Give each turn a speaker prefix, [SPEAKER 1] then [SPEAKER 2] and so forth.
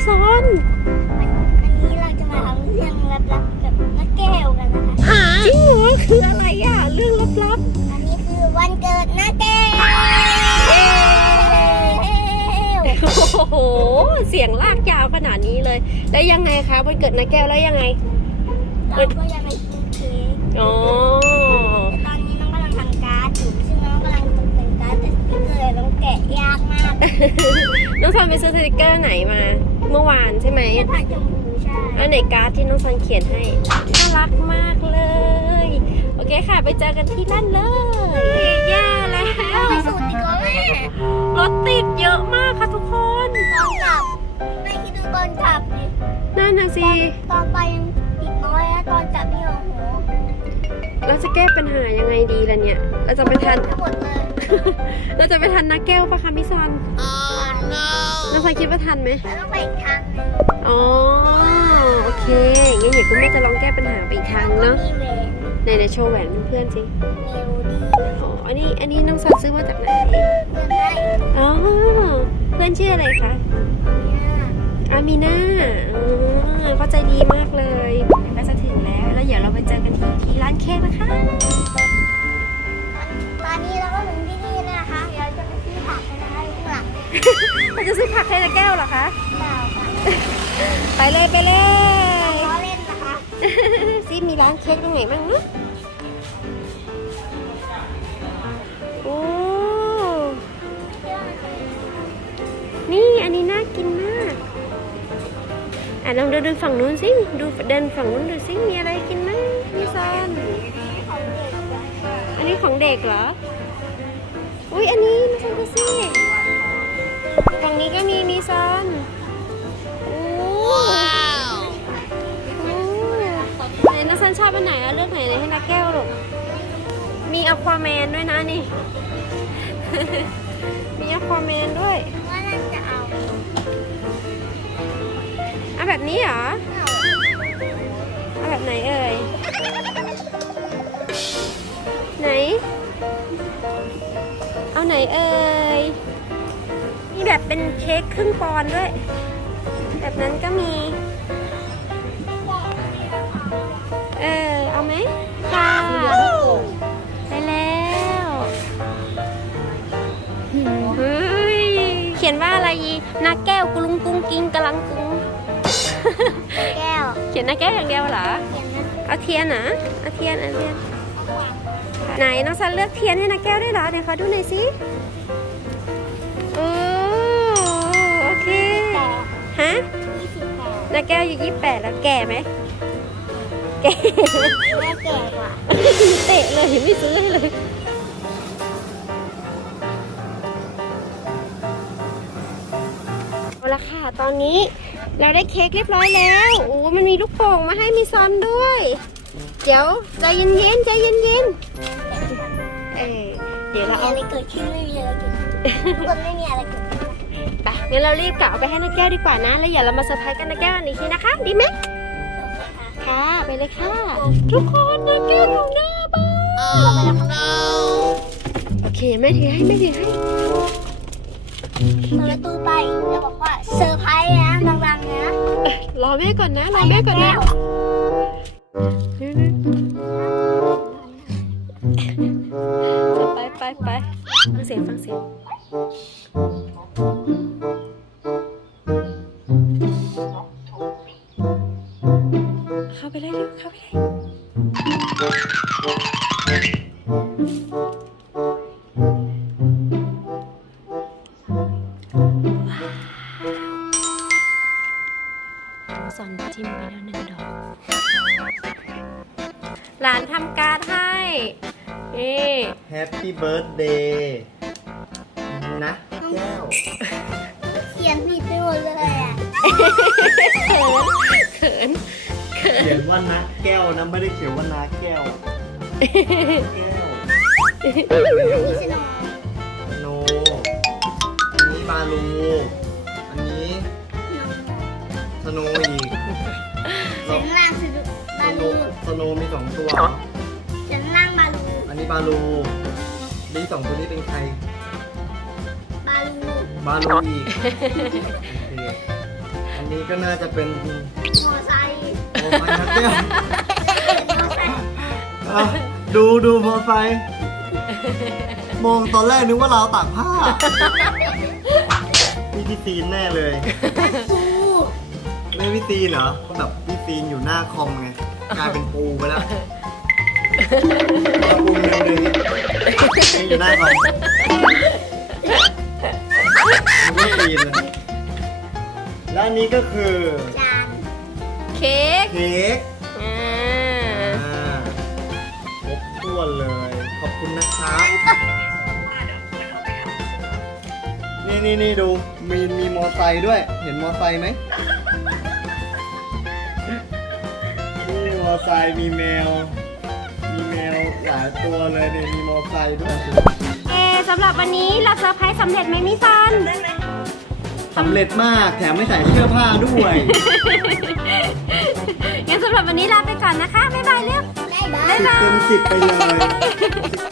[SPEAKER 1] ซอน
[SPEAKER 2] วันนี้เราจะมาเอาเรื่องลับๆกับนักแก้วกันนะคะ
[SPEAKER 1] จริงเหรอคืออะไรอ่ะเรื่องลับ
[SPEAKER 2] อันนี้คือวันเกิดนักแก้ว
[SPEAKER 1] ๆโอ้โหเสียงลากยาวขนาดนี้เลยแล้วยังไงคะวันเกิดนักแก้วแล้วยังไง
[SPEAKER 2] เราก็ยังไปกินเค้ก
[SPEAKER 1] อ๋อ
[SPEAKER 2] แต่ตอนนี้น้องกำลังทำการ์ดอยู่ซึ่งน้องกำลังตกแต่งการ์ดแต่สติ๊กเกอร์น้องแกะยากมาก
[SPEAKER 1] น้องซอนไปซื้อสติกเกอร์ไหนมาเมื่อวานใช่ไหม
[SPEAKER 2] ผ่านจมูกใช่
[SPEAKER 1] แล้วไหนการ์ดที่น้องซันเขียนให้น่ารักมากเลยโอเคค่ะไปเจอกันที่นั่นเลยแย่แล้ว
[SPEAKER 2] ไปสูตรดีกว่าแม่
[SPEAKER 1] รถติดเยอะมากค่ะทุกคน
[SPEAKER 2] ตอนกลับแม่คิดดูตอนกลับดิ
[SPEAKER 1] นั่นน่ะสิ
[SPEAKER 2] ตอนไปยังอีกน้อยนะตอนกลับนี่โอ้โห
[SPEAKER 1] เราจะแก้ปัญหายังไงดีล่ะเนี่ยเราจะไปทัน
[SPEAKER 2] ทั้งหมดเลย
[SPEAKER 1] เราจะไปทันนักแก้วปะคะพี่ซันน้องซันคิดว่าทันไหม
[SPEAKER 2] แล้วต้องไปอีกทางนึง
[SPEAKER 1] อ๋อโอเคงั้นเดี๋ยวคุณแม่จะลองแก้ปัญหาไปอีกทางเนาะ
[SPEAKER 2] มีแหวน
[SPEAKER 1] ในโชว์แหวนเพื่อนๆสิ
[SPEAKER 2] เมโลดี้
[SPEAKER 1] อ๋ออันนี้น้องซันซื้อมาจากไหน
[SPEAKER 2] เพื่อนได้
[SPEAKER 1] อ๋อเพื่อนชื่ออะไรคะ
[SPEAKER 2] เนี่ย
[SPEAKER 1] อามีนาเข้าใจดีมากเลยก็จะถึงแล้วเดี๋ยวเราไปเจอกันที่ร้านเค้กนะคะ
[SPEAKER 2] ตอนนี้เราก็ถึงที่นี่แล้วนะคะเดี๋ยวเราจะไปซื้อผักกันนะคะข้างหลัง
[SPEAKER 1] เราจะซื้อผักให้นักแก้วเหรอคะ
[SPEAKER 2] เปล่าค่ะ
[SPEAKER 1] ไปเลย
[SPEAKER 2] ล้อเล่นนะคะ
[SPEAKER 1] ซิมีร้านเค้กตรงไหนบ้างนะโอ้นี่อันนี้น่ากินมากลองดูฝั่งนู้นสิเดินฝั่งนู้นดูสิมีอะไรกินไหมพี่ซอนอันนี้ของเด็กเหรออุ้ยอันนี้ไม่ใช่ดูสิฝั่งนี้ก็มีซอนว้าวไหนน้องซันชอบอันไหนเลือกไหนให้นักแก้วลูกมีอควาแมนด้วยนะนี่ มีอควาแมนด้วย
[SPEAKER 2] ว่าเราจะเอา
[SPEAKER 1] เอาแบบนี้เหรอเอาแบบไหนเอ่ยไหนเอาไหนเอ่ยมีแบบเป็นเค้กครึ่งปอนด์ด้วยแบบนั้นก็มีเอาไหมค่ะได้แล้วเฮ้ยเขียนว่าอะไรยีนาแก้วกุลุงกุ้งกิ้งกะลังกุ้ง
[SPEAKER 2] แก้ว
[SPEAKER 1] เขียนนาแก้วอย่างเดียวเหรอ
[SPEAKER 2] เขียนนะ
[SPEAKER 1] เอาเทียนนะเอาเทียนไหนน้องซันเลือกเทียนให้นาแก้วด้วยเหรอเดี๋ยวขอดูหน่อยสิโอเคฮะ
[SPEAKER 2] 28
[SPEAKER 1] นาแก้วอายุ28แล้วแก่ไหมแก่
[SPEAKER 2] แม่แก่กว่า
[SPEAKER 1] เตะเลยไม่ซื้อให้เลยเอาละค่ะตอนนี้เราได้เค้กเรียบร้อยแล้วโอ้มันมีลูกโป่งมาให้มีซอนด้วยเดี๋ยวใจเย็นๆใจเย็นๆเดี๋ยวเรา
[SPEAKER 2] มี
[SPEAKER 1] เอา
[SPEAKER 2] อะไรเกิดขึ้นไม่มีอะไรเกิดขึ้นทุกคนไม่มีอะไรเกิดขึ้น
[SPEAKER 1] ไปงั้นเรารีบกลับเอาไปให้นักแก้วดีกว่านะแล้วอย่าเรามาเซอร์ไพรส์กันนักแก้วอีกทีนะคะดีไหมค่ะไปเลยค่ะทุกคนนักแก้วอยู่หน้าบ้านโอเคไม่ถือให้
[SPEAKER 2] เปิดประตูไปแล้วบอกว่าเซอร์ไพรส์นะดังๆนะ
[SPEAKER 1] รอแม่ก่อนนะรอแม่ก่อนนะไปฟังเสียงเข้าไปเลยเร็วเข้าไปเลยสอนจิ้มไปแล้ว1 ดอกหลานทำการ์ดให้นี่
[SPEAKER 3] Happy Birthday นะแก้ว
[SPEAKER 2] เขียนผิดไปหมดเลยอ่ะ
[SPEAKER 1] เขิน
[SPEAKER 3] เขียนว่านะแก้วนะไม่ได้เขียนว่านาแก้ว แก้ว
[SPEAKER 2] มีสนอง
[SPEAKER 3] โนอันนี้บาลูอันนี้สโนอีก
[SPEAKER 2] เขียนล่างสุดบาลู
[SPEAKER 3] สโนมี2 ตัว
[SPEAKER 2] เขียนล่างบาลู
[SPEAKER 3] อันนี้บาลูดี2 ตัวนี้เป็นใคร
[SPEAKER 2] บาลู
[SPEAKER 3] บาลูอีกโอเคอันนี้ก็น่าจะเป็น
[SPEAKER 2] มอไซค์
[SPEAKER 3] มอไซค์นะแก้ว
[SPEAKER 2] มอไซค์
[SPEAKER 3] อ่ะดูมอไซค์มองตอนแรกนึกว่าเราวตากผ้านี่พี่ซีนแน่เลย
[SPEAKER 2] ปู
[SPEAKER 3] ไม่พี่ซีนเหรอแบบพี่ซีนอยู่หน้าคอมไงกลายเป็นปูไปแล้วปูเดินนี่อยู่หน้าคอมไม่ซีนเลยและอันนี้ก็คือ
[SPEAKER 2] จาน
[SPEAKER 1] เค้ก
[SPEAKER 3] เค้ก
[SPEAKER 1] อ่า
[SPEAKER 3] ครบถ้วนเลย ขอบคุณนะครับ นี่ดูมีมอไซค์ด้วย เห็นมอไซค์ไหมนี่มอไซค์มีแมวหลายตัวเลยเนี่ยมีมอไซค์ด้วย
[SPEAKER 1] สำหรับวันนี้เราเซอร์ไพรส์สำเร็จไหมมิซัน
[SPEAKER 3] สำเร็จมากแถมไม่ใส่เสื้อผ้าด้วย
[SPEAKER 1] งั้นสำหรับวันนี้ลาไปก่อนนะคะ บ๊ายบายเร็ว
[SPEAKER 2] ได้บ้า
[SPEAKER 1] บ๊ายบาย
[SPEAKER 3] เต็ม10ไปเลย